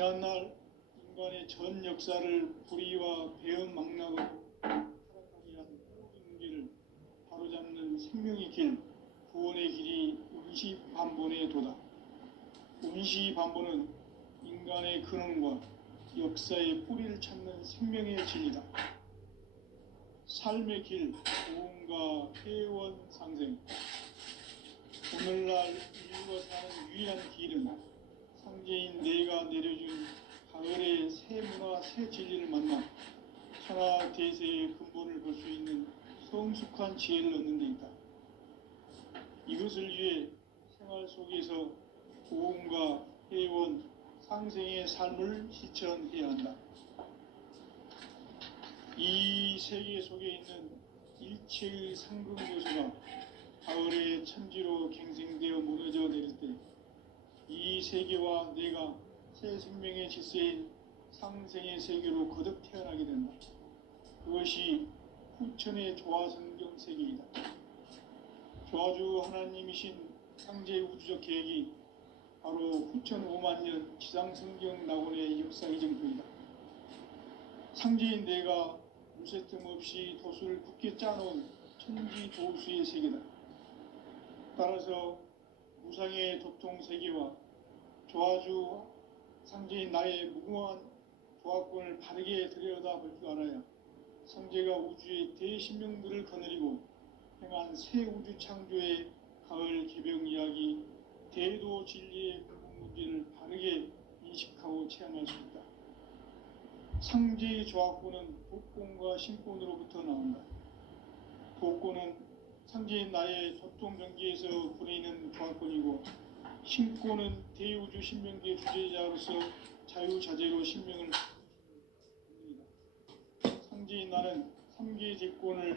지난날 인간의 전 역사를 불의와 배은망락으로 타락하게 한 인계를 바로잡는 생명의 길, 구원의 길이 운시반본에 도다. 운시반본은 인간의 근원과 역사의 뿌리를 찾는 생명의 진리다. 삶의 길, 고음과 회원 상생. 오늘날 인류가 사는 유일한 길은 상제인 내가 내려준 가을의 새 문화, 새 진리를 만나 천하 대세의 근본을 볼 수 있는 성숙한 지혜를 얻는 데 있다. 이것을 위해 생활 속에서 고음과 회원, 상생의 삶을 실천해야 한다. 이 세계 속에 있는 일체의 상금 요소가 가을의 천지로 갱생되어 무너져 내릴 때 이 세계와 내가 새 생명의 질서인 상생의 세계로 거듭 태어나게 된다. 그것이 후천의 조화성경 세계이다. 조화주 하나님이신 상제 우주적 계획이 바로 후천 5만 년 지상성경 낙원의 역사 이정표이다. 상제인 내가 무쇠 틈 없이 도수를 굳게 짜놓은 천지 도수의 세계다. 따라서 무상의 도통 세계와 조화주 상제인 나의 무궁한 조화권을 바르게 들여다볼 줄 알아야 상제가 우주의 대신명들을 거느리고 행한 새 우주 창조의 가을 개병 이야기, 대도 진리의 근본 문제를 바르게 인식하고 체험할 수 있다. 상제의 조화권은 도권과 신권으로부터 나온다. 도권은 상제인 나의 도통경기에서 부리는 조화권이고, 신권은 대우주 신명기의 주제자로서 자유자재로 신명을 겁니다. 상제인 나는 3개의 제권을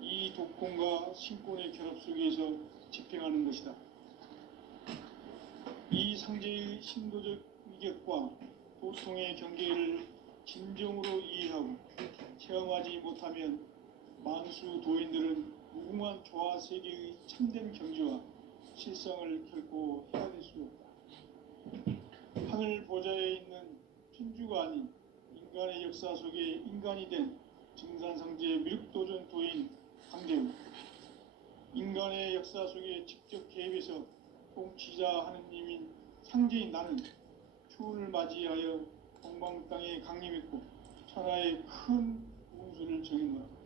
이 도권과 신권의 결합 속에서 집행하는 것이다. 이 상제의 신도적 위격과 도통의 경계를 진정으로 이해하고 체험하지 못하면 만수 도인들은 무궁한 조화 세계의 참된 경지와 실상을 결코 헤아릴 수 없다. 하늘 보좌에 있는 천주가 아닌 인간의 역사 속에 인간이 된 증산상제 미륵도전 도인 강대우, 인간의 역사 속에 직접 개입해서 통치자 하느님인 상제인 나는 추운을 맞이하여 동방 땅에 강림했고 천하의 큰 운수를 정했노라.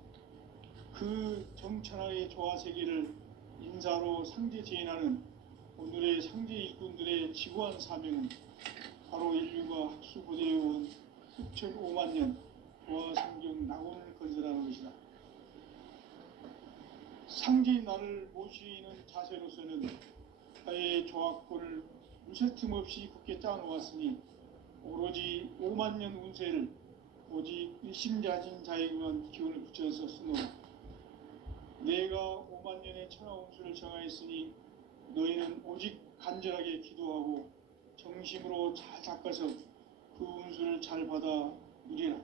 그 정천하의 조화 세계를 인사로 상제 제인하는 오늘의 상제 일꾼들의 지구한 사명은 바로 인류가 학수고대해온 수천 5만 년 조화 성경 낙원을 건설하는 것이다. 상제인 나를 모시는 자세로서는 나의 조화권을 무쇠 틈 없이 굳게 짜놓았으니 오로지 5만 년 운세를 오직 일심자진 자에게만 기운을 붙여서 쓰노라. 내가 5만 년의 천하 운수를 정하였으니 너희는 오직 간절하게 기도하고 정심으로 잘 닦아서 그 운수를 잘 받아 누리라.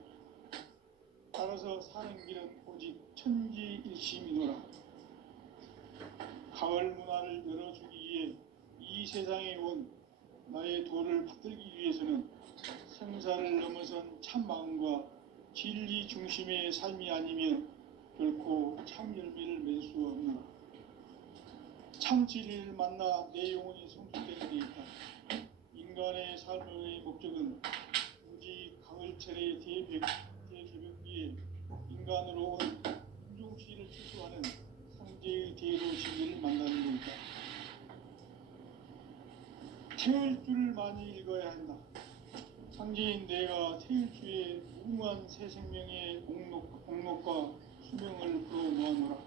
따라서 사는 길은 오직 천지일심이노라. 가을 문화를 열어주기 위해 이 세상에 온 나의 도를 받들기 위해서는 생사를 넘어선 참 마음과 진리 중심의 삶이 아니면 결코 참 열매를 맺을 수 없노라. 참 진리를 만나 내 영혼이 성숙되는 데 있다. 인간의 삶의 목적은 오직 가을철의 대개벽기에 인간으로 온 인종시를 추수하는 상제의 대도 진리를 만나는 데 있다. 태을 줄을 많이 읽어야 한다. 상제인 내가 태일주의 무궁한 새 생명의 공록과 수명을 풀어 모아노라.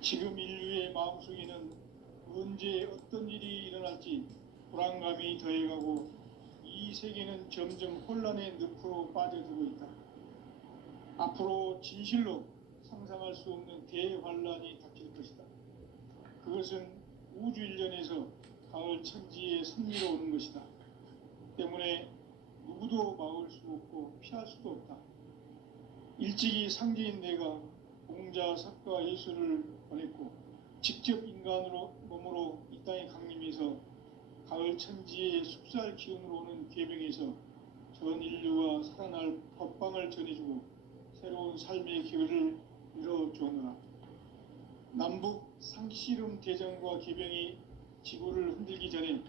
지금 인류의 마음속에는 언제 어떤 일이 일어날지 불안감이 더해가고 이 세계는 점점 혼란의 늪으로 빠져들고 있다. 앞으로 진실로 상상할 수 없는 대환란이 닥칠 것이다. 그것은 우주 일련에서 가을 천지에 승리로 오는 것이다. 때문에 누구도 막을 수 없고 피할 수도 없다. 일찍이 상제인 내가 공자, 석가, 예수를 보냈고 직접 인간으로 몸으로 이 땅에 강림해서 가을 천지의 숲살 기운으로 오는 궤병에서 전 인류가 살아날 법방을 전해주고 새로운 삶의 기회를 열어주었노라. 남북 상씨름 대전과 궤병이 지구를 흔들기 전에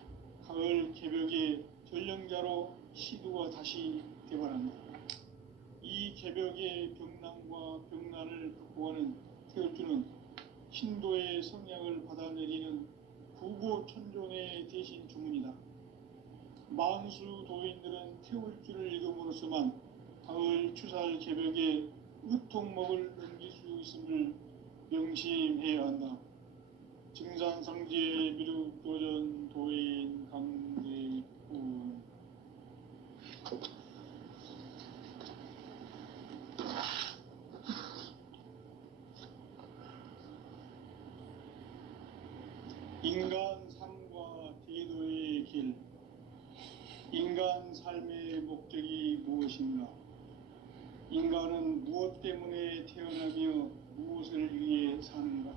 가을 개벽의 전령자로 시두가 다시 대발한다. 이 개벽의 병난과 병난을 극복하는 태울주는 신도의 성향을 받아내리는 부고천존의 대신 주문이다. 만수 도인들은 태울주를 읽음으로써만 가을 추살 개벽의 으통목을 넘길 수 있음을 명심해야 한다. 증산상제 미륵도전 도인 강대군. 인간 삶과 대도의 길. 인간 삶의 목적이 무엇인가? 인간은 무엇 때문에 태어나며 무엇을 위해 사는가?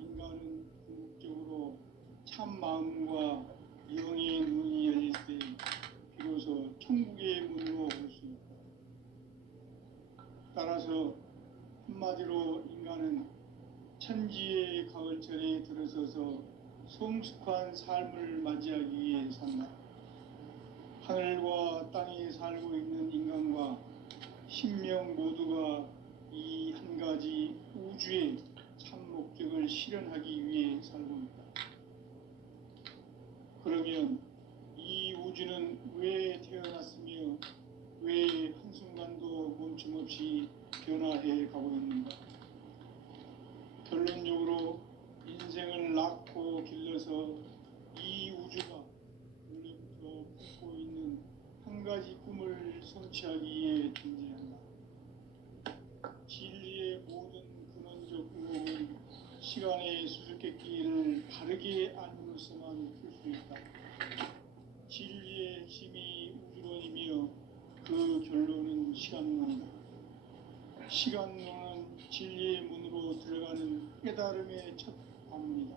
인간은 궁극적으로 참 마음과 영의 눈이 열릴 때 비로소 천국의 문으로 올 수 있다. 따라서 한마디로 인간은 천지의 가을철에 들어서서 성숙한 삶을 맞이하기 위해 산다. 하늘과 땅에 살고 있는 인간과 신명 모두가 이 한 가지 우주의 참 목적을 실현하기 위해 살고 있다. 그러면 이 우주는 왜 태어났으며 왜 한순간도 멈춤없이 변화해 가고 있는가? 결론적으로 인생을 낳고 길러서 이 우주가 원래부터 품고 있는 한 가지 꿈을 성취하기 위해 존재한다. 진리의 모든 근원적 의혹은 시간의 수수께끼를 바르게 알므로서만 풀 수 있다. 진리의 핵심이 우주론이며 그 결론은 시간론이다. 시간론은 진리의 문으로 들어가는 깨달음의 첫 관문이다.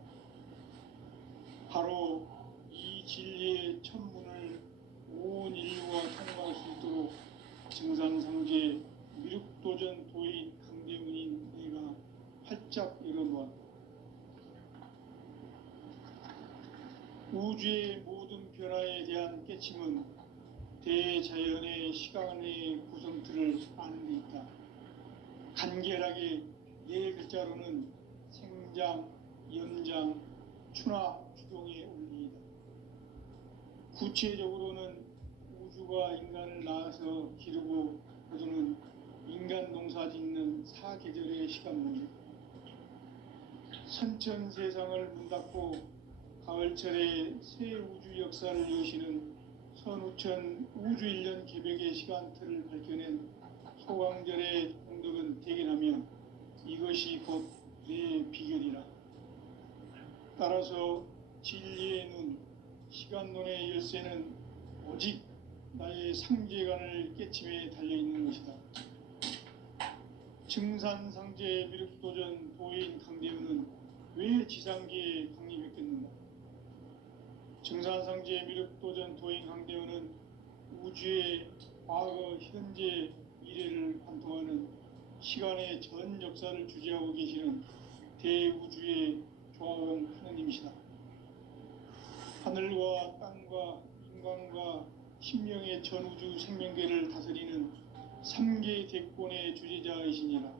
바로 이 진리의 첫 문을 온 인류가 통과할 수 있도록 증산상제 미륵도전 도인 강대문인 내가 활짝 열어놓았다. 우주의 모든 변화에 대한 깨침은 대자연의 시간의 구성틀을 아는 데 있다. 간결하게 네 글자로는 생장, 연장, 추나 추동의 원리이다. 구체적으로는 우주가 인간을 낳아서 기르고 거두는 인간 농사 짓는 사계절의 시간 문제. 선천 세상을 문 닫고 가을철에 새 우주 역사를 여시는 선우천 우주 1년 개벽의 시간틀을 밝혀낸 소강절의 공덕은 대견하며 이것이 곧 내 비결이라. 따라서 진리의 눈, 시간론의 열쇠는 오직 나의 상제관을 깨침에 달려있는 것이다. 증산상제 미륵도전 도인 강대문은 왜 지상계에 강림했겠는가? 증산상제 미륵도전 도인 강대문은 우주의 과거, 현재, 미래를 관통하는 시간의 전 역사를 주재하고 계시는 대우주의 조화원 하느님이시다. 하늘과 땅과 인간과 신명의 전우주 생명계를 다스리는 3개 대권의 주재자이시니라.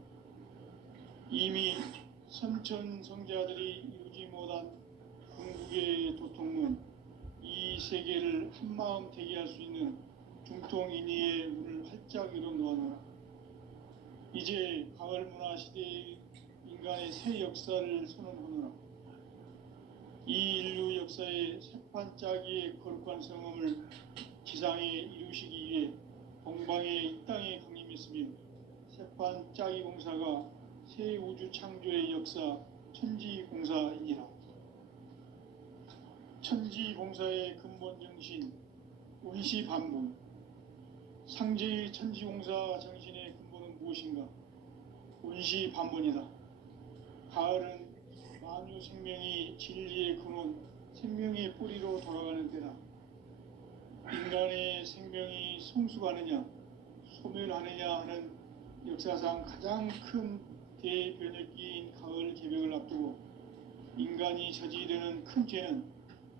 이미 선천 성자들이 이루지 못한 궁극의 도통문, 이 세계를 한마음 되게 할 수 있는 중통인의의 문을 활짝 열어놓아노라. 이제 가을 문화 시대의 인간의 새 역사를 선언하노라. 이 인류 역사의 새판 짜기의 거룩한 성험을 지상에 이루시기 위해 동방의 이 땅에 강림했으며 새판 짜기 공사가 새 우주 창조의 역사 천지공사이니라. 천지공사의 근본 정신 운시반복. 상제의 천지공사 정신의 근본은 무엇인가? 운시반복이다. 가을은 만유 생명이 진리의 근원 생명의 뿌리로 돌아가는 때다. 인간의 생명이 성숙하느냐 소멸하느냐 하는 역사상 가장 큰 대변혁기인 가을 개벽을 앞두고 인간이 저지르는 큰 죄는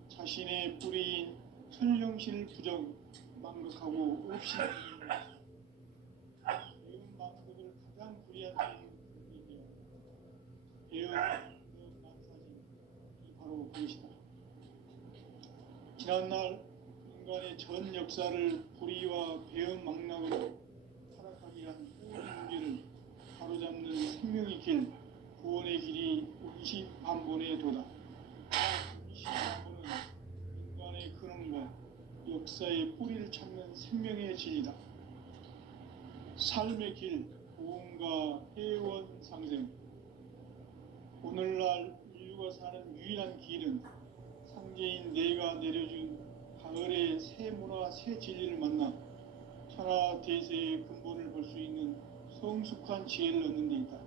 자신의 뿌리인 선령실 부정 망극하고 없이 배은 망극을 가장 불의한 배은 망극 난사진이 바로 그것이다. 지난날 인간의 전 역사를 불의와 배은 망락으로 타락하게 한 모든 문제를 바로잡는 생명의 길, 구원의 길이 운시반본에 도다. 운시반본은 인간의 근원과 역사의 뿌리를 찾는 생명의 진리다. 삶의 길, 구원과 해원 상생. 오늘날 인류가 사는 유일한 길은 상제인 내가 내려준 가을의 새 문화, 새 진리를 만나 천하 대세의 근본을 볼 수 있는 성숙한 지혜를 얻는 데 있다.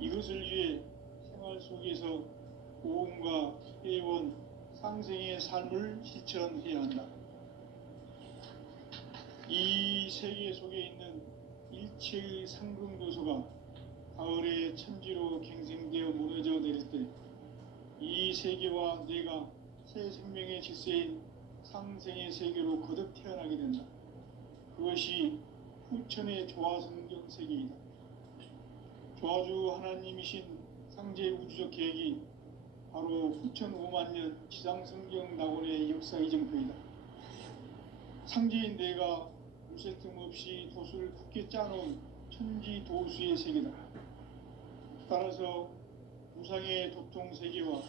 이것을 위해 생활 속에서 고음과 회원, 상생의 삶을 실천해야 한다. 이 세계 속에 있는 일체의 상승도서가 가을의 천지로 갱생되어 무너져 내릴 때 이 세계와 내가 새 생명의 질서인 상생의 세계로 거듭 태어나게 된다. 그것이 후천의 조화성경 세계이다. 조화주 하나님이신 상제 우주적 계획이 바로 후천 5만년 지상성경 낙원의 역사 이정표이다. 상제인 내가 물새 틈 없이 도수를 굳게 짜놓은 천지 도수의 세계다. 따라서 무상의 도통 세계와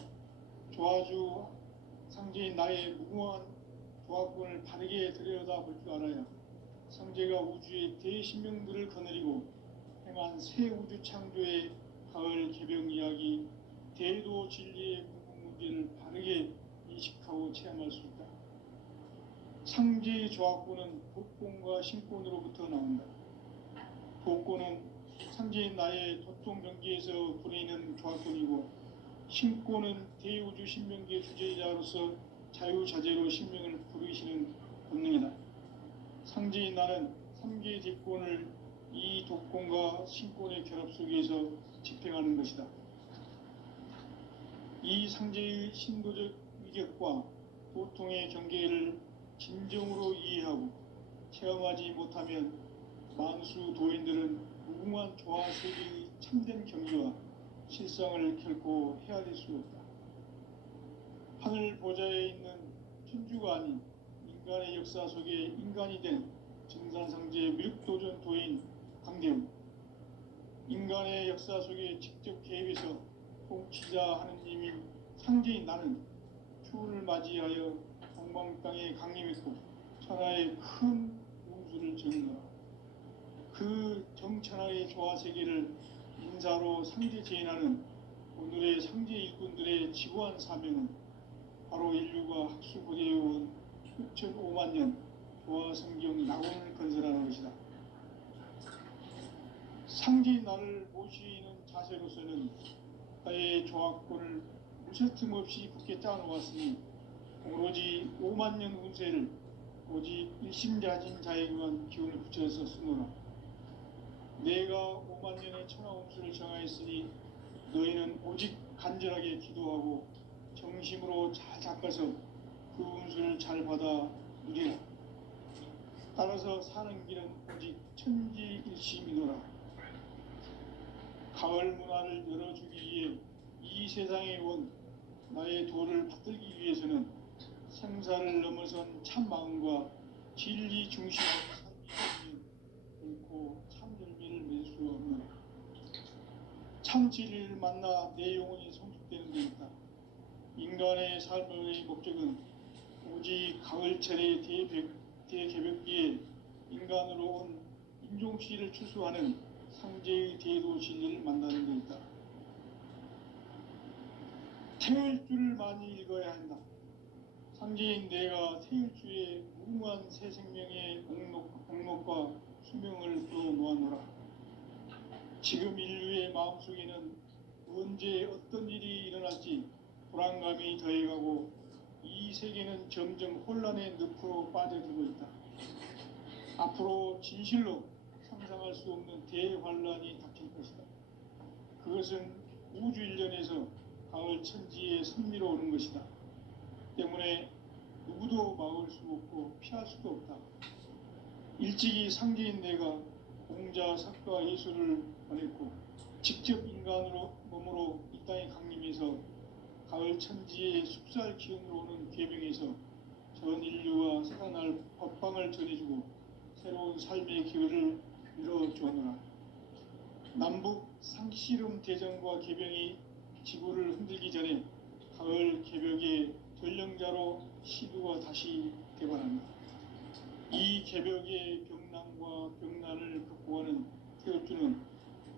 조화주 상제인 나의 무궁한 조화권을 바르게 들여다볼 줄 알아야 상제가 우주의 대신명들을 거느리고 행한 새 우주 창조의 가을 개벽 이야기, 대도 진리의 궁극 문제를 바르게 인식하고 체험할 수 있다. 상제의 조화권은 도권과 신권으로부터 나온다. 도권은 상제인 나의 도통 경계에서 부리는 조화권이고, 신권은 대우주 신명기의 주제자로서 자유자재로 신명을 부르시는 본능이다. 상제인 나는 3개의 뒷권을 이 도권과 신권의 결합 속에서 집행하는 것이다. 이 상제의 신도적 위격과 도통의 경계를 진정으로 이해하고 체험하지 못하면 만수 도인들은 무궁한 조화 세계의 참된 경지와 실상을 결코 헤아릴 수 없다. 하늘 보좌에 있는 천주가 아닌 인간의 역사 속에 인간이 된 증산상제 밀도전 도인 강대웅, 인간의 역사 속에 직접 개입해서 통치자 하느님인 상제인 나는 추운을 맞이하여 동방 땅에 강림했고 천하의 큰 운수를 정하라. 그 정천하의 조화 세계를 인사로 상제 제인하는 오늘의 상제 일꾼들의 지구한 사명은 바로 인류가 학수부대해온 6,500년 조화 성경 낙원을 건설하는 것이다. 상제인 나를 모시는 자세로서는 나의 조화권을 무쇠틈 없이 굳게 짜놓았으니 오로지 5만년 운세를 오직 일심자진 자에게만 기운을 붙여서 쓰노라. 내가 5만년의 천하 운수를 정하였으니 너희는 오직 간절하게 기도하고 정심으로 잘 닦아서 그 운수를 잘 받아 누리라. 따라서 사는 길은 오직 천지일심이노라. 가을 문화를 열어주기 위해 이 세상에 온 나의 도를 받들기 위해서는 생사를 넘어선 참 마음과 진리 중심의 삶이 결코 참 열매를 맺을 수 없노라. 참 진리를 만나 내 영혼이 성숙되는 데 있다. 인간의 삶의 목적은 오직 가을철의 대개벽기에 인간으로 온 인종씨를 추수하는 상제의 대도 진리를 만나는 데 있다. 태일주를 많이 읽어야 한다. 상제인 내가 태일주의 무궁한 새 생명의 목록과 수명을 풀어놓아노라. 지금 인류의 마음속에는 언제 어떤 일이 일어날지 불안감이 더해가고 이 세계는 점점 혼란의 늪으로 빠져들고 있다. 앞으로 진실로 상상할 수 없는 대환란이 닥칠 것이다. 그것은 우주 일련에서 가을 천지의 섭리로 오는 것이다. 때문에 누구도 막을 수 없고 피할 수도 없다. 일찍이 상제인 내가 공자, 사과, 예술을 보냈고 직접 인간으로 몸으로 이 땅에 강림해서 가을 천지의 숙살 기운으로 오는 계명에서 전 인류와 살아날 법방을 전해주고 새로운 삶의 기회를 열어주었노라. 남북 상씨름 대전과 개병이 지구를 흔들기 전에 가을 개벽의 전령자로 시두가 다시 대반한다. 이 개벽의 병난과 병난을 극복하는 태울주는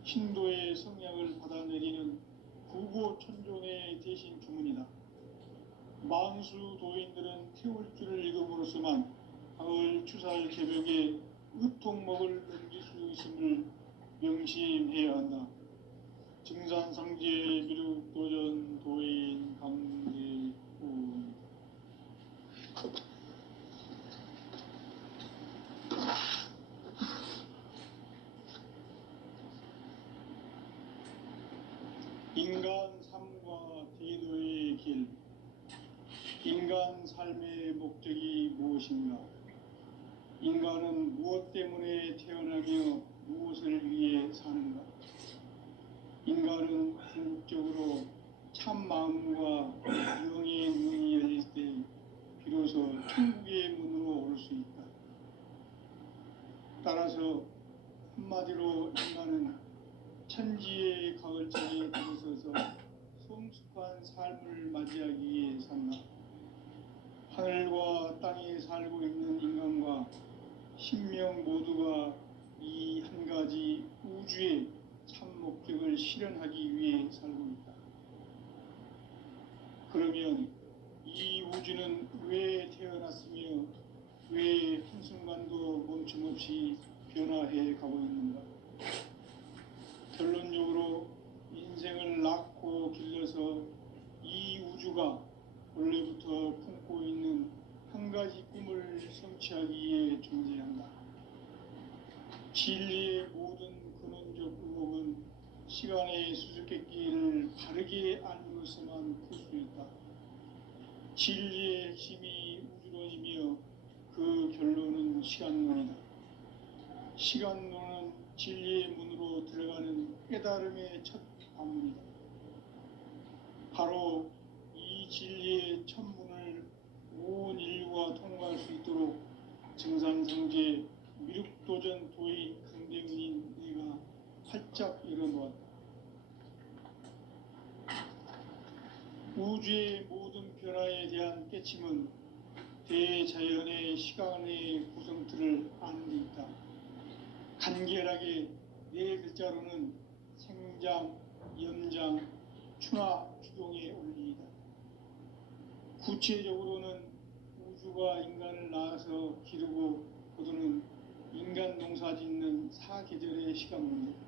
신도의 성향을 받아내리는 구고천존의 대신 주문이다. 만수 도인들은 태울주를 읽음으로써만 가을 추살 개벽의 의통목을 넘길 수 있음을 명심해야 한다. 증산상제 미륵도전 도인 강제훈. 인간 삶과 대도의 길. 인간 삶의 목적이 무엇인가? 인간은 무엇 때문에 태어나며 무엇을 위해 사는가? 인간은 궁극적으로 참 마음과 영의 문이 열릴 때 비로소 천국의 문으로 올 수 있다. 따라서 한마디로 인간은 천지의 가을장에 들어서서 성숙한 삶을 맞이하기 위해 산다. 하늘과 땅에 살고 있는 인간과 신명 모두가 이 한 가지 우주의 참 목적을 실현하기 위해 살고 있다. 그러면 이 우주는 왜 태어났으며 왜 한순간도 멈춤없이 변화해 가고 있는가? 결론적으로 인생을 낳고 길러서 이 우주가 원래부터 품고 있는 한 가지 꿈을 성취하기 위해 존재한다. 진리의 모든 근원적 의혹은 시간의 수수께끼를 바르게 알므로서만 풀 수 있다. 진리의 핵심이 우주론이며 그 결론은 시간론이다. 시간론은 진리의 문으로 들어가는 깨달음의 첫 관문이다. 바로 이 진리의 첫 문을 온 인류가 통과할 수 있도록 증산상제 미륵도전 도의 강대문인 내가 활짝 열어놓았다. 우주의 모든 변화에 대한 깨침은 대자연의 시간의 구성틀을 아는 데 있다. 간결하게 네 글자로는 생장, 염장, 추나 추동의 원리이다. 구체적으로는 우주가 인간을 낳아서 기르고 거두는 인간 농사 짓는 사계절의 시간문제다.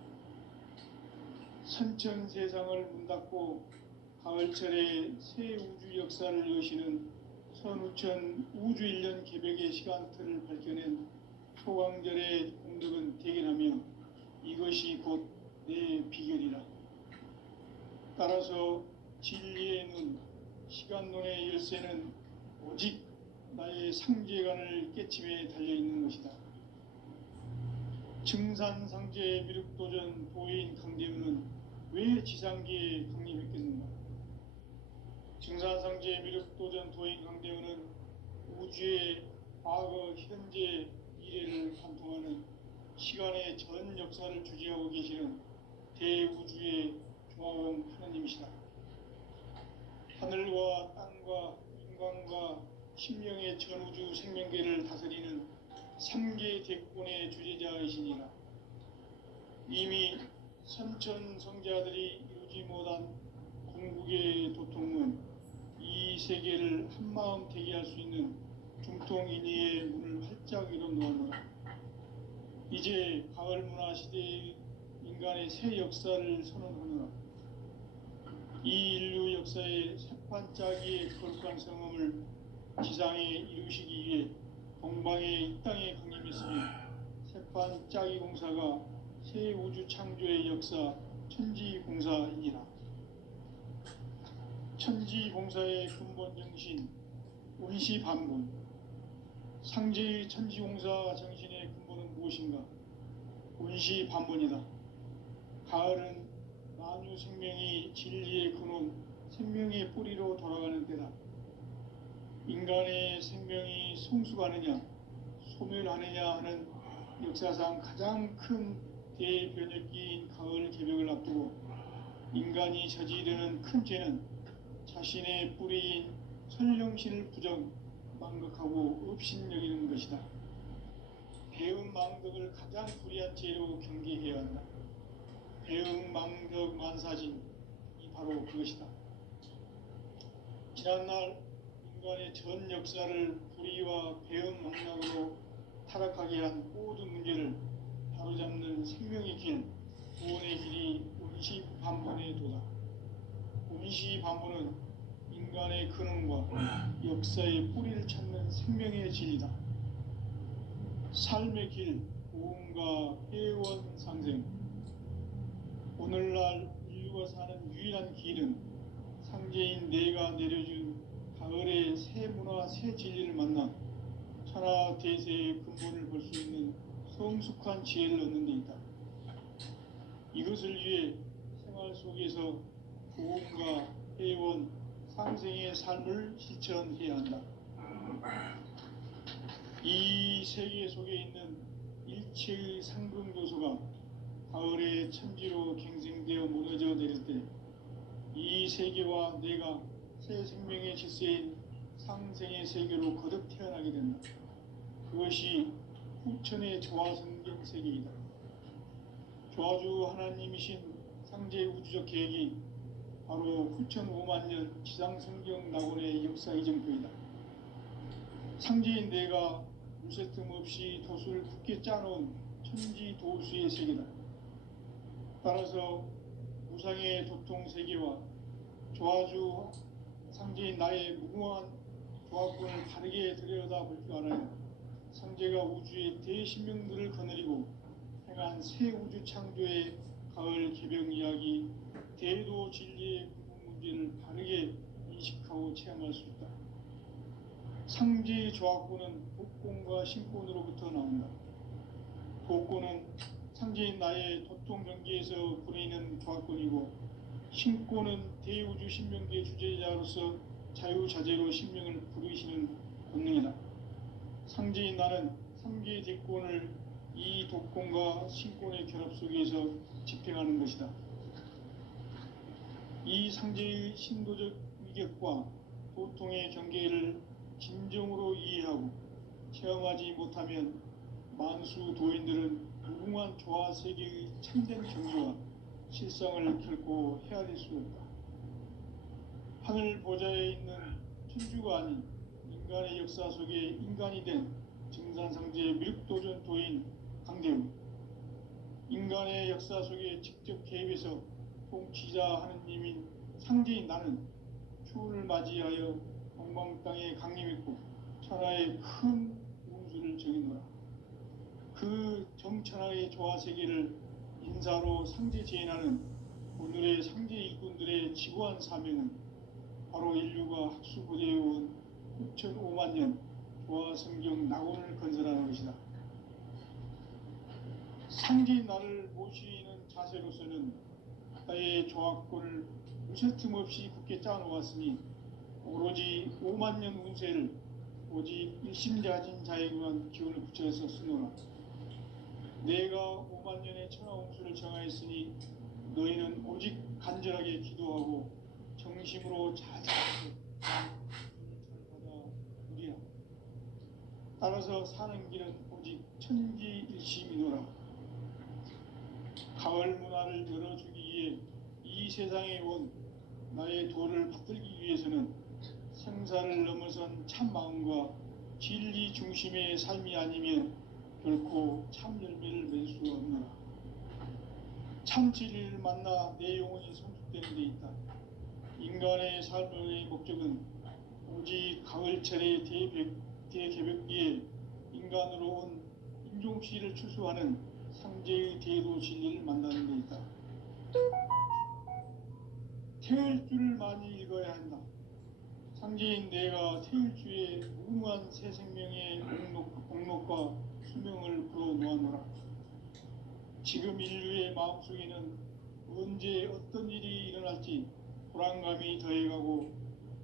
선천 세상을 문 닫고 가을철에 새 우주 역사를 여시는 선우천 우주 일년 개벽의 시간틀을 밝혀낸 소강절의 공덕은 대견하며 이것이 곧 내 비결이라. 따라서 진리의 눈, 시간론의 열쇠는 오직 나의 상제관을 깨침에 달려있는 것이다. 증산상제 미륵도전 도인 강대문은 왜 지상계에 강림했겠는가? 증산상제 미륵도전 도인 강대문은 우주의 과거, 현재, 미래를 관통하는 시간의 전 역사를 주재하고 계시는 대우주의 중화원 하느님이시다. 하늘과 땅과 인간과 신명의 전우주 생명계를 다스리는 3계 대권의 주재자이시니라. 이미 선천 성자들이 이루지 못한 궁극의 도통은 이 세계를 한마음 되게 할 수 있는 중통인의의 문을 활짝 열어놓았노라. 이제 가을 문화 시대의 인간의 새 역사를 선언하노라. 이 인류 역사의 세판짜기의 거룩한 성음을 지상에 이루시기 위해 동방의 이 땅에 강림했으며 세판짜기 공사가 새 우주 창조의 역사 천지공사이니라. 천지공사의 근본 정신 운시반본. 상제의 천지공사 정신의 근본은 무엇인가? 운시반본이다. 가을은 만유 생명이 진리의 근원, 생명의 뿌리로 돌아가는 때다. 인간의 생명이 성숙하느냐, 소멸하느냐 하는 역사상 가장 큰 대변혁기인 가을 개벽을 앞두고 인간이 저지르는 큰 죄는 자신의 뿌리인 선령신을 부정, 망각하고 업신여기는 것이다. 배은망덕을 가장 불의한 죄로 경계해야 한다. 배은망덕 만사진이 바로 그것이다. 지난날 인간의 전 역사를 불의와 배은망락으로 타락하게 한 모든 문제를 바로잡는 생명의 길, 구원의 길이 운시반본의 도다. 운시반본은 인간의 근원과 역사의 뿌리를 찾는 생명의 진리다. 삶의 길, 고음과 회원 상생. 오늘날 인류가 사는 유일한 길은 상제인 내가 내려준 가을의 새 문화, 새 진리를 만나 천하 대세의 근본을 볼 수 있는 성숙한 지혜를 얻는 데 있다. 이것을 위해 생활 속에서 고음과 회원, 상생의 삶을 실천해야 한다. 이 세계 속에 있는 일체의 상금 요소가 가을의 천지로 갱생되어 무너져 내릴 때 이 세계와 내가 새 생명의 질서인 상생의 세계로 거듭 태어나게 된다. 그것이 후천의 조화성경 세계이다. 조화주 하나님이신 상제 우주적 계획이 바로 후천 5만 년 지상성경 낙원의 역사 이정표이다. 상제인 내가 물새 틈 없이 도수를 굳게 짜놓은 천지 도수의 세계다. 따라서 무상의 도통 세계와 조화주 상제인 나의 무궁한 조화권을 바르게 들여다볼 줄 알아야 상제가 우주의 대신명들을 거느리고 행한 새 우주 창조의 가을 개벽 이야기, 대도 진리의 근본 문제를 바르게 인식하고 체험할 수 있다. 상제의 조화권은 복권과 신권으로부터 나온다. 복권은 상제인 나의 도통 경계에서 보내는 조화권이고, 신권은 대우주 신명계 주제자로서 자유자재로 신명을 부르시는 권능이다. 상제인 나는 3개의 대권을 이 도권과 신권의 결합 속에서 집행하는 것이다. 이 상제의 신도적 위격과 도통의 경계를 진정으로 이해하고 체험하지 못하면 만수 도인들은 무궁한 조화 세계의 참된 경지와 실상을 결코 헤아릴 수 없다. 하늘 보좌에 있는 천주가 아닌 인간의 역사 속에 인간이 된 증산상제의 미륵도전 도인 강대우, 인간의 역사 속에 직접 개입해서 통치자 하느님인 상제인 나는 추운을 맞이하여 동방 땅에 강림했고 천하의 큰 운수를 정해놓으라. 그 정천하의 조화세계를 인사로 상제 제인하는 오늘의 상제 일꾼들의 지구한 사명은 바로 인류가 학수고대해온 6,5만 년 조화성경 낙원을 건설하는 것이다. 상제인 나를 모시는 자세로서는 나의 조화권을 무쇠틈 없이 굳게 짜놓았으니 오로지 5만 년 운세를 오직 일심자진 자에게만 기운을 붙여서 쓰노라. 내가 5만 년의 천하홍수를 정하였으니 너희는 오직 간절하게 기도하고 정심으로 자제하고 받아 누리라. 따라서 사는 길은 오직 천지일심이노라. 가을 문화를 열어주기 위해 이 세상에 온 나의 도를 받들기 위해서는 생사를 넘어선 참 마음과 진리 중심의 삶이 아니면 결코 참 열매를 맺을 수 없노라. 참 진리를 만나 내 영혼이 성숙되는 데 있다. 인간의 삶의 목적은 오직 가을철의 대개벽기에 인간으로 온 인종씨를 추수하는 상제의 대도 진리를 만나는 데 있다. 태을 줄을 많이 읽어야 한다. 상제인 내가 태을 주에 무궁한 새 생명의 공록과 수명을 불어놓아노라. 지금 인류의 마음속에는 언제 어떤 일이 일어날지 불안감이 더해가고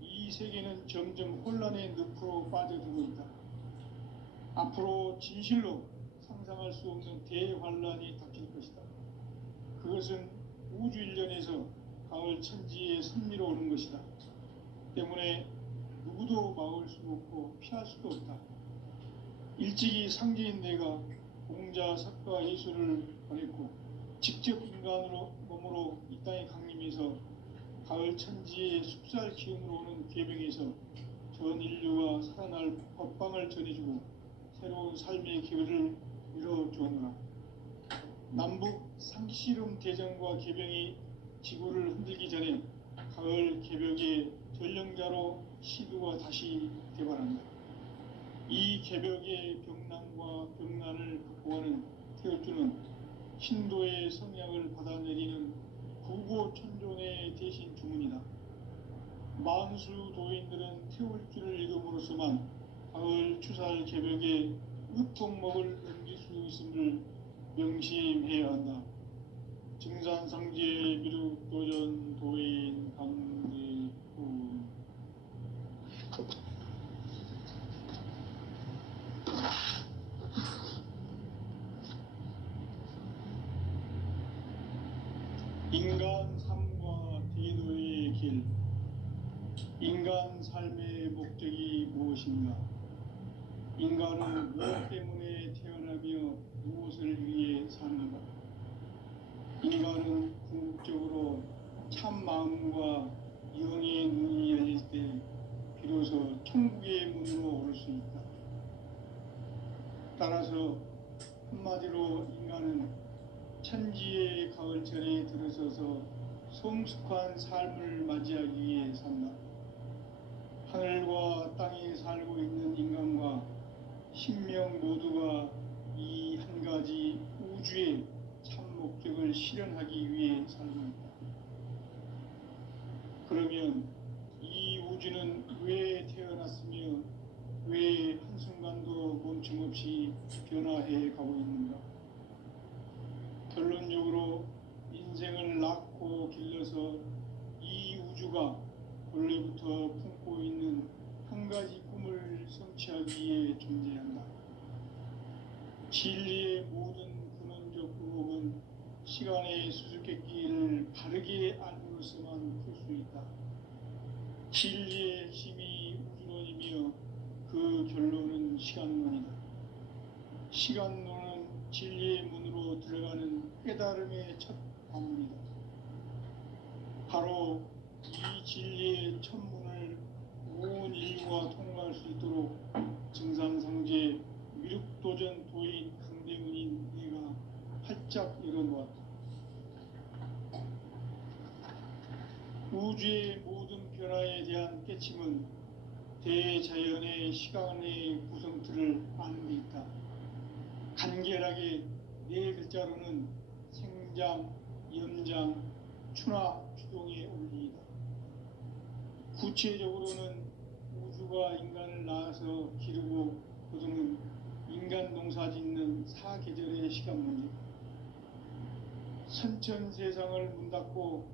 이 세계는 점점 혼란의 늪으로 빠져들고 있다. 앞으로 진실로 상상할 수 없는 대환란이 닥칠 것이다. 그것은 우주 일련에서 가을 천지의 섭리로 오는 것이다. 때문에 누구도 막을 수 없고 피할 수도 없다. 일찍이 상제인 내가 공자, 석가, 예수를 보냈고 직접 인간으로 몸으로 이 땅에 강림해서 가을 천지의 숲살 기운으로 오는 계명에서 전 인류가 살아날 법방을 전해주고 새로운 삶의 기회를 이뤄주었노라. 남북 상씨름 대전과 개병이 지구를 흔들기 전에 가을 개벽의 전령자로 시두가 다시 개발한다. 이 개벽의 병난과 병난을 극복하는 태어주는 신도의 성향을 받아내리는 구고천존의 대신 주문이다. 만수 도인들은 태울주를 읽음으로써만 가을 추살 개벽의 으통목을 넘길 수 있음을 명심해야 한다. 증산상제 미륵도전 도인 강대구. 인간 삶과 대도의 길. 인간 삶의 목적이 무엇인가? 인간은 무엇 때문에 태어나며 무엇을 위해 사는가? 인간은 궁극적으로 참 마음과 영의 눈이 열릴 때 비로소 천국의 문으로 오를 수 있다. 따라서 한마디로 인간은 천지의 가을철에 들어서서 성숙한 삶을 맞이하기 위해 산다. 하늘과 땅에 살고 있는 인간과 신명 모두가 이 한 가지 우주의 참 목적을 실현하기 위해 살고 있다. 그러면 이 우주는 왜 태어났으며 왜 한순간도 멈춤없이 변화해 가고 있는가? 결론적으로 인생을 낳고 길러서 이 우주가 원래부터 품고 있는 한 가지 꿈을 성취하기 위해 존재한다. 진리의 모든 근원적 의혹은 시간의 수수께끼를 바르게 알므로서만 풀 수 있다. 진리의 핵심이 우주론이며 그 결론은 시간론이다. 시간론은 진리의 문으로 들어가는 깨달음의 첫 관문이다. 바로 이 진리의 첫 문을 온 인류가 통과할 수 있도록 증산상제 미륵도전 도인 강대문인 내가 활짝 열어놓았다. 우주의 모든 변화에 대한 깨침은 대자연의 시간의 구성틀을 아는 데 있다. 간결하게 네 글자로는 생장, 연장, 추나 추동의 원리이다. 구체적으로는 우주가 인간을 낳아서 기르고 거두는 인간 농사 짓는 사계절의 시간 문제. 선천 세상을 문 닫고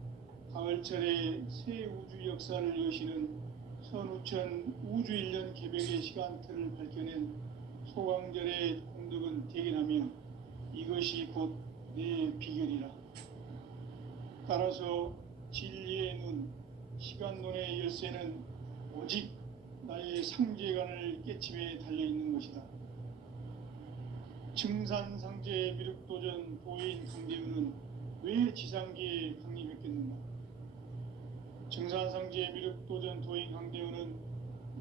가을철에 새 우주 역사를 여시는 선우천 우주 1년 개벽의 시간틀을 밝혀낸 소강절의 공덕은 대견하며 이것이 곧 내 비결이라. 따라서 진리의 눈, 시간론의 열쇠는 오직 나의 상제관을 깨침에 달려있는 것이다. 증산상제 미륵도전 도인 강대문은 왜 지상계에 강림했겠는가? 증산상제 미륵도전 도인 강대문은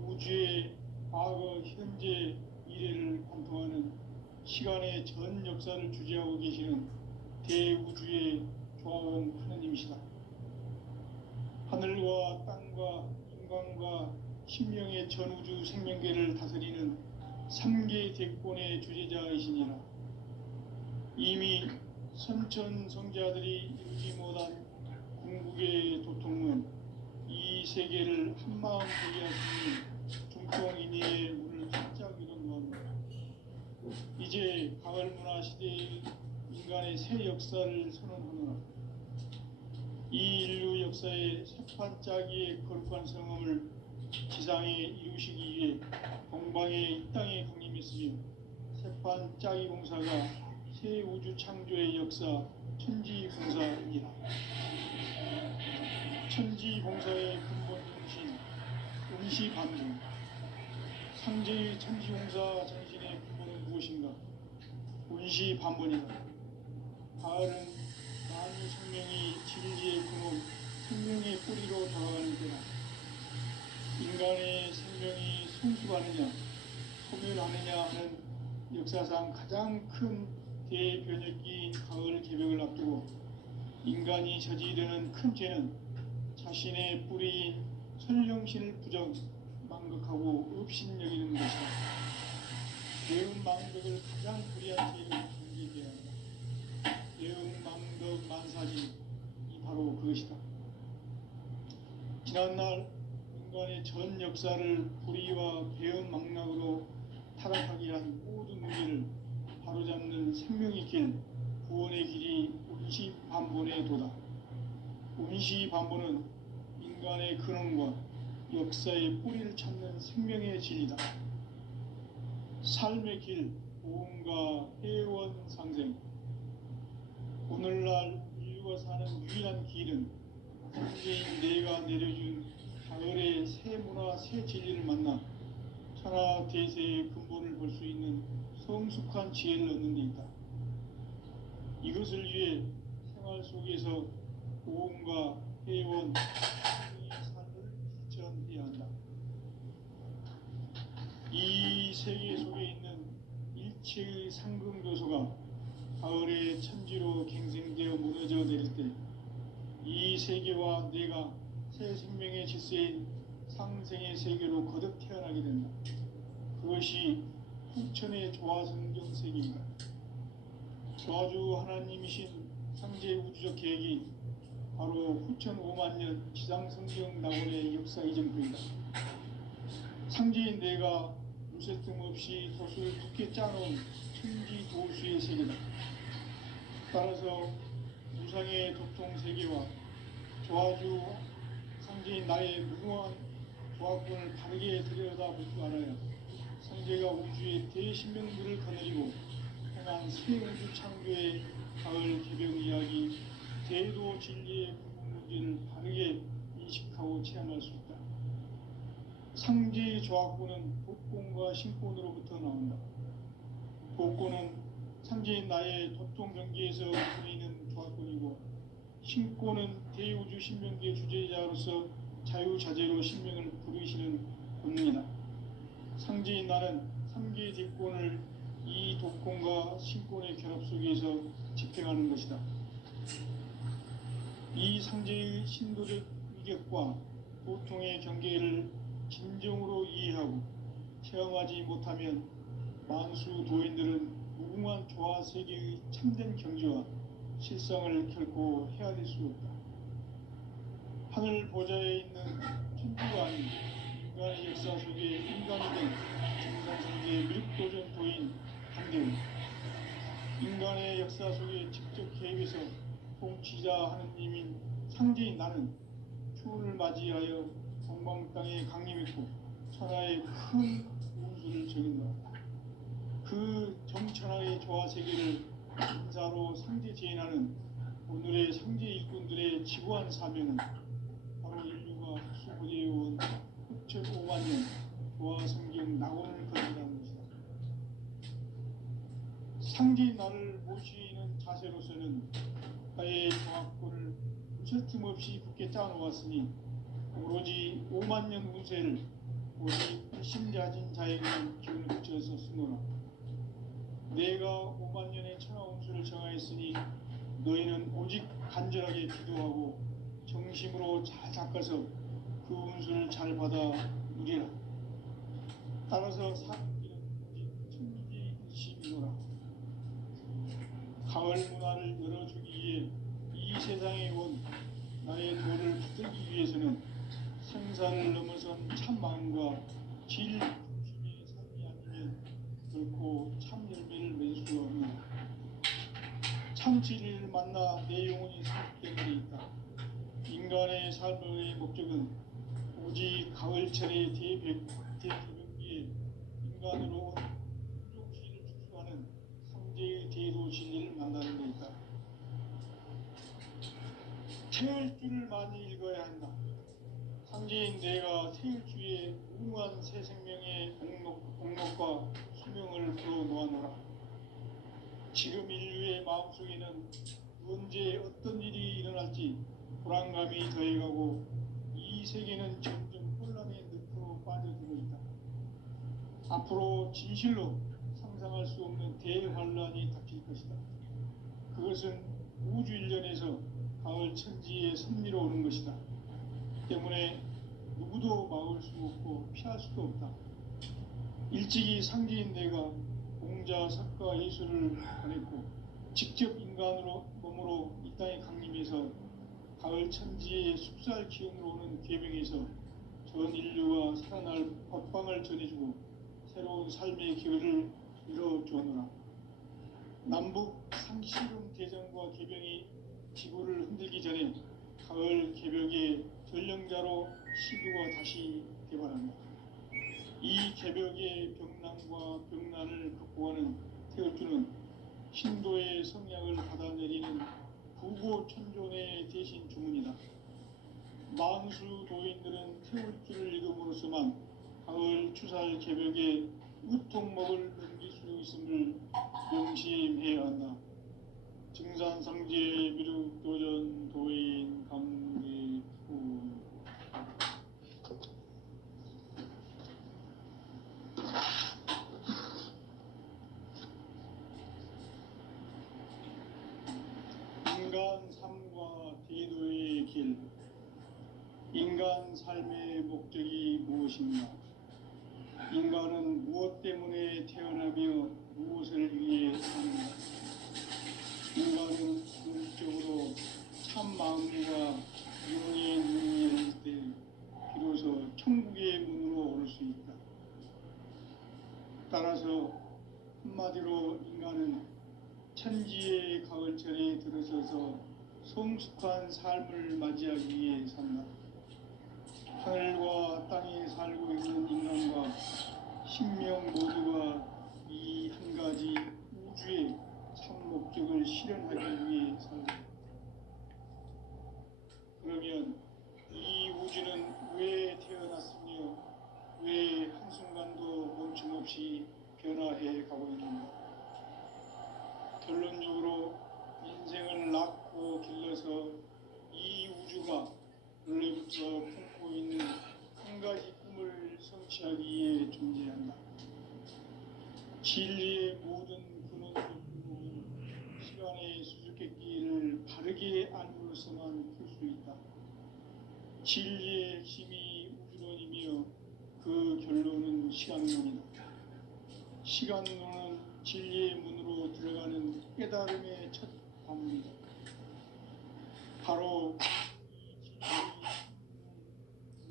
우주의 과거, 현재, 미래를 관통하는 시간의 전 역사를 주재하고 계시는 대우주의 조화원 하느님이시다. 하늘과 땅과 인간과 신명의 전우주 생명계를 다스리는 삼계 대권의 주제자이시니라. 이미 선천성자들이 이루지 못한 궁극의 도통은 이 세계를 한마음 되게 하시니 중통인의의 문을 활짝 열어놓았다. 이제 가을 문화 시대의 인간의 새 역사를 선언하노라. 이 인류 역사의 새판짜기의 거룩한 성음을 지상에 이루시기 위해 동방의 이 땅에 강림했으며 새판짜기 공사가 새 우주 창조의 역사 천지공사입니다. 천지공사의 근본 정신 운시반분. 상제의 천지공사 정신의 근본은 무엇인가? 운시반분이다. 가을은 만유 생명이 진리의 근원, 생명의 뿌리로 돌아가는 때다. 인간의 생명이 성숙하느냐, 소멸하느냐 하는 역사상 가장 큰 대변혁기인 가을 개벽을 앞두고 인간이 저지르는 큰 죄는 자신의 뿌리인 설령신을 부정, 망극하고 업신여기는 것이다. 대응 망덕을 가장 불의한 죄로 경계해야 한다. 대응 망덕 만사지 이 바로 그것이다. 지난날 인간의 전 역사를 불의와 배은 망락으로 타락하게 한 모든 문제를 바로잡는 생명의 길, 구원의 길이 운시반본의 도다. 운시반본은 인간의 근원과 역사의 뿌리를 찾는 생명의 진리다. 삶의 길, 보험과 회원 상생. 오늘날 인류가 사는 유일한 길은 현재인 내가 내려준 가을의 새 문화, 새 진리를 만나 천하 대세의 근본을 볼 수 있는 성숙한 지혜를 얻는 데 있다. 이것을 위해 생활 속에서 보험과 회원, 삶을 실천해야 한다. 이 세계 속에 있는 일체의 상승교소가 가을의 천지로 갱생되어 무너져 내릴 때 이 세계와 내가 새 생명의 질서인 상생의 세계로 거듭 태어나게 된다. 그것이 후천의 조화성경 세계이다. 조화주 하나님이신 상제 우주적 계획이 바로 후천 5만 년 지상성경 낙원의 역사 이정표이다. 상제인 내가 무쇠 틈 없이 돛을 굳게 짜놓은 천지 도수의 세계다. 따라서 무상의 도통 세계와 조화주 상제인 나의 무궁한 조합군을 바르게 들여다볼 줄 알아야 상제가 우주의 대신명들을 거느리고 행한 새 우주 창조의 가을 개벽 이야기, 대도 진리의 궁극문제를 바르게 인식하고 체험할 수 있다. 상제의 조합군은 복권과 신권으로부터 나온다. 복권은 상제인 나의 도통 경계에서 보이는 조합군이고, 신권은 대우주 신명계 주제자로서 자유자재로 신명을 부르시는 본능이다. 상제인 나는 3개의 대권을 이 독권과 신권의 결합 속에서 집행하는 것이다. 이 상제의 신도적 위격과 보통의 경계를 진정으로 이해하고 체험하지 못하면 만수 도인들은 무궁한 조화 세계의 참된 경지와 실상을 결코 헤아릴 수 없다. 하늘 보좌에 있는 천주가 아닌 인간의 역사 속에 인간이 된 정상상제의 밀도전 도인 한대훈, 인간의 역사 속에 직접 개입해서 통치자 하느님인 상제인 나는 추운을 맞이하여 동방 땅에 강림했고 천하의 큰 운수를 적인다. 그 정천하의 조화 세계를 인사로 상제 제인하는 오늘의 상제 일꾼들의 지구한 사명은 바로 인류가 수고되어온 6,5만 년 조화 성경 낙원을 건너라는 것이다. 상제인 나를 모시는 자세로서는 나의 조합권을 무쇠 틈 없이 굳게 짜놓았으니 오로지 5만 년 운세를 오직 신자진 자에게만 기운을 붙여서 쓰노라. 내가 5만 년의 천하 운수를 정하였으니 너희는 오직 간절하게 기도하고 정심으로 잘 닦아서 그 운수를 잘 받아 누리라. 따라서 사람들은 오직 천지 일심이노라. 가을 문화를 열어주기 위해 이 세상에 온 나의 도를 붙들기 위해서는 생사를 넘어선 참 마음과 질 중심의 삶이 아니면 결코 참 열매를 맺을 수 없는 참 진리를 만나 내 영혼이 성숙된 데 있다. 인간의 삶의 목적은 오직 가을철의 대개벽기에 인간으로 온 인종시를 축소하는 성제의 대도 진리를 만나는 데 있다. 태을 줄을 많이 읽어야 한다. 상제인 내가 태을 주에 무궁한 새 생명의 공목과 수명을 불어놓아노라. 지금 인류의 마음속에는 언제 어떤 일이 일어날지 불안감이 더해가고 이 세계는 점점 혼란의 늪으로 빠져들고 있다. 앞으로 진실로 상상할 수 없는 대환란이 닥칠 것이다. 그것은 우주 일련에서 가을 천지의 섭리로 오는 것이다. 때문에 누구도 막을 수 없고 피할 수도 없다. 일찍이 상제인 내가 공자, 석가, 예수를 보냈고 직접 인간으로 몸으로 이 땅에 강림해서 가을 천지의 숲살 기운으로 오는 계명에서 전 인류가 살아날 법방을 전해주고 새로운 삶의 기회를 이뤄주었노라. 남북 상시름 대전과 개병이 지구를 흔들기 전에 가을 개벽의 전령자로 시도가 다시 개발한다. 이 개벽의 병난과 병난을 극복하는 태을주는 신도의 성약을 받아내리는 부고천존의 대신 주문이다. 만수 도인들은 태을주를 읽음으로써만 가을 추살 개벽의 우통목을 넘길 수 있음을 명심해야 한다. 증산상제 미륵도전 도인 강대후. 인간 삶과 대도의 길. 인간 삶의 목적이 무엇인가? 인간은 무엇 때문에 태어나며 무엇을 위해 사는가? 인간은 궁극적으로 참 마음과 영의 눈이 열릴 때 비로소 천국의 문으로 오를 수 있다. 따라서 한마디로 인간은 천지의 가을철에 들어서서 성숙한 삶을 맞이하기 위해 산다. 하늘과 땅에 살고 있는 인간과 신명 모두가 이 한 가지 우주의 참 목적을 실현하기 위해 산다. 그러면 이 우주는 왜 태어났으며 왜 한순간도 멈춤없이 변화해 가고 있는가? 결론적으로 인생을 낳고 길러서 이 우주가 원래부터 품고 있는 한 가지 꿈을 성취하기 위해 존재한다. 진리의 모든 근원적인 시간의 수수께끼를 바르게 알므로서만 풀 수 있다. 진리의 핵심이 우주론이며 그 결론은 시간론이다. 시간론은 진리의 문으로 들어가는 깨달음의 첫 관문이다. 바로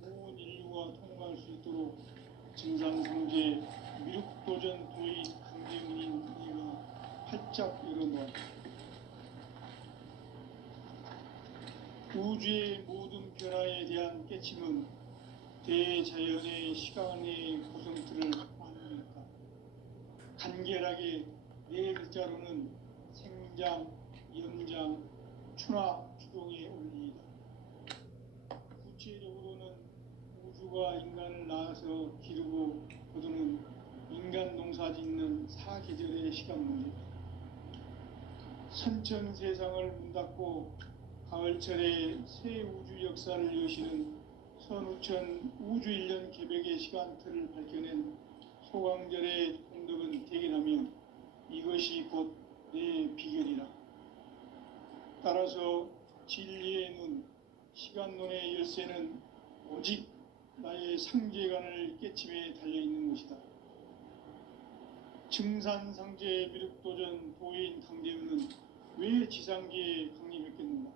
온 인류가 통과할 수 있도록 증산상제 미륵도전 도의 강제문인 네가 활짝 열어놓았다. 우주의 모든 변화에 대한 깨침은 대자연의 시간의 구성틀을 만들었다. 간결하게 네 글자로는 생장, 연장, 추나 추동의 원리이다. 구체적으로는 우주가 인간을 낳아서 기르고 거두는 인간 농사 짓는 사계절의 시간 문제다. 선천 세상을 문 닫고 가을철에 새 우주 역사를 여시는 선우천 우주 일년 개벽의 시간틀을 밝혀낸 소강절의 공덕은 대견하며 이것이 곧 내 비결이라. 따라서 진리의 눈, 시간론의 열쇠는 오직 나의 상제관을 깨침에 달려있는 것이다. 증산상제 미륵도전 도인 강대우는 왜 지상계에 강림했겠는가?